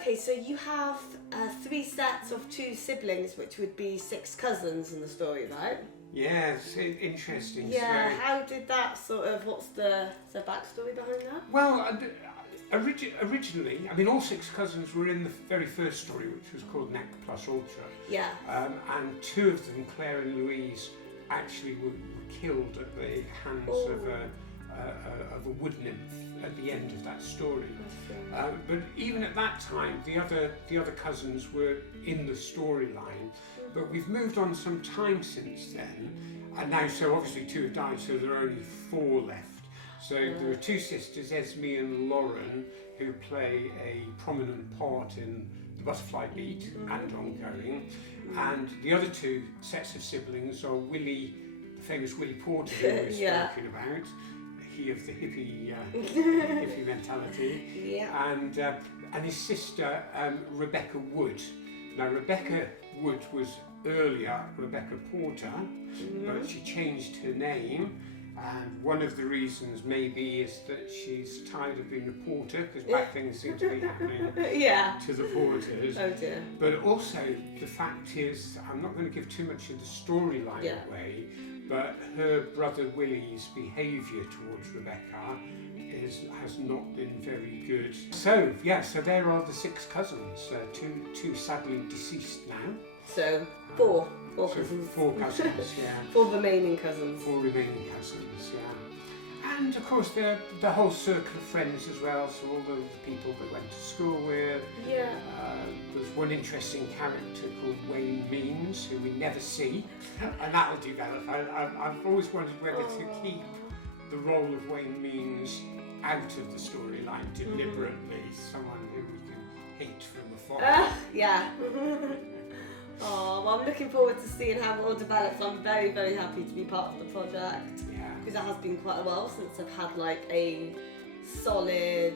okay, so you have 3 sets of 2 siblings, which would be 6 cousins in the story, right? Yeah, it's interesting. Yeah, how did that sort of, what's the backstory behind that? Well, originally, I mean, all 6 cousins were in the very first story, which was called Nec Plus Ultra. Yeah. And 2 of them, Claire and Louise, actually were killed at the hands of a wood nymph at the end of that story. But even at that time, the other cousins were in the storyline. But we've moved on some time since then, and now, so obviously 2 have died, so there are only 4 left. So there are 2 sisters, Esme and Lauren, who play a prominent part in the Butterfly Beat and ongoing. And the other 2 sets of siblings are Willie, the famous Willie Porter, who we've spoken about, he of the hippie mentality, and his sister Rebecca Wood. Now Rebecca Wood was earlier Rebecca Porter, but she changed her name, and one of the reasons maybe is that she's tired of being a porter, because bad things seem to be happening to the porters. Oh dear. But also the fact is, I'm not going to give too much of the storyline away, but her brother Willie's behaviour towards Rebecca has not been very good. So so there are the 6 cousins, 2 sadly deceased now. So 4 cousins. 4 cousins, 4 remaining cousins. 4 remaining cousins, And of course the whole circle of friends as well, so all the people that went to school with. There's one interesting character called Wayne Means, who we never see, and that'll develop. I've always wondered whether to keep the role of Wayne Means out of the storyline deliberately, someone who we can hate from afar. Oh, well, I'm looking forward to seeing how it all develops. I'm very, very happy to be part of the project. Because it has been quite a while since I've had like a solid,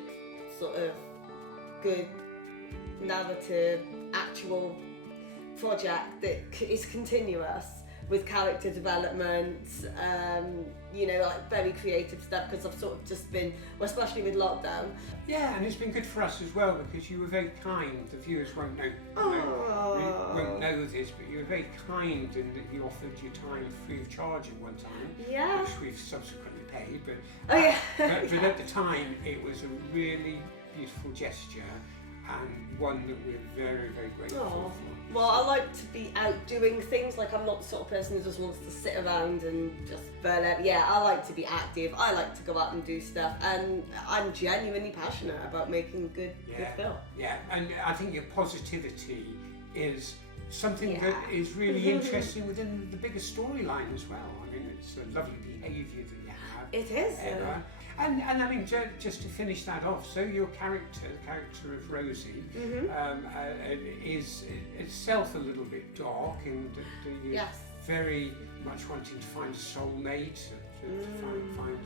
sort of good narrative, actual project that is continuous with character development, you know, like very creative stuff, because I've sort of just been, well, especially with lockdown. Yeah, and it's been good for us as well, because you were very kind. The viewers won't know this, but you were very kind in that you offered your time free of charge at one time, which we've subsequently paid. But, but at the time, it was a really beautiful gesture, and one that we're very, very grateful for. Well, I like to be out doing things. Like, I'm not the sort of person who just wants to sit around and just burn out. Yeah, I like to be active. I like to go out and do stuff, and I'm genuinely passionate about making good film. Yeah, and I think your positivity is something that is really interesting within the bigger storyline as well. I mean, it's a lovely behaviour that you have. It is. Emma. And I mean, just to finish that off, so your character, the character of Rosie, is itself a little bit dark, and you're very much wanting to find a soulmate, to find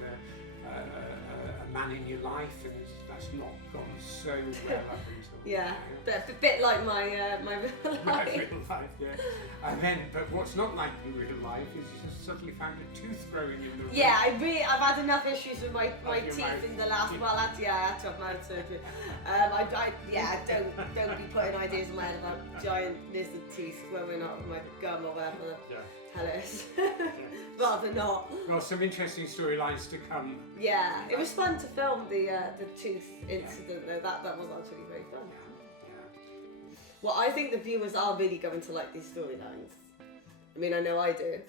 a man in your life, and that's not gone so well up until now. But a bit like my real life. My real life, And then, but what's not like your real life is you just suddenly found a tooth growing in the room. I've had enough issues with my teeth in the last, I had to have mouth surgery. Don't be putting ideas in my head about giant lizard teeth growing out of my gum or whatever the hell it is. Rather not. Well, some interesting storylines to come. Yeah, it was fun to film the tooth incident though. That was actually very fun. Well, I think the viewers are really going to like these storylines. I mean, I know I do.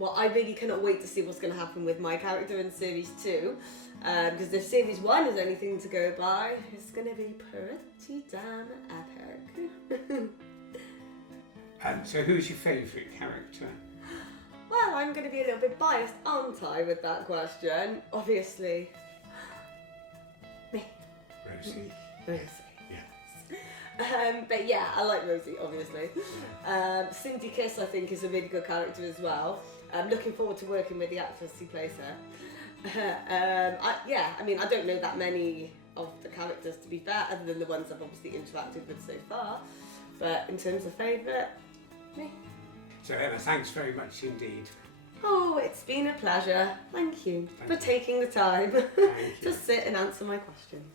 Well, I really cannot wait to see what's going to happen with my character in Series 2. Because if Series 1 is anything to go by, it's going to be pretty damn epic. So who's your favourite character? Well, I'm going to be a little bit biased, aren't I, with that question? Obviously. Me. Rosie. Rosie. But yeah, I like Rosie, obviously. Cindy Kiss, I think, is a really good character as well. I'm looking forward to working with the actress who plays her. I mean, I don't know that many of the characters, to be fair, other than the ones I've obviously interacted with so far. But in terms of favourite, me. So Emma, thanks very much indeed. Oh, it's been a pleasure. Thank you for taking the time to sit and answer my questions.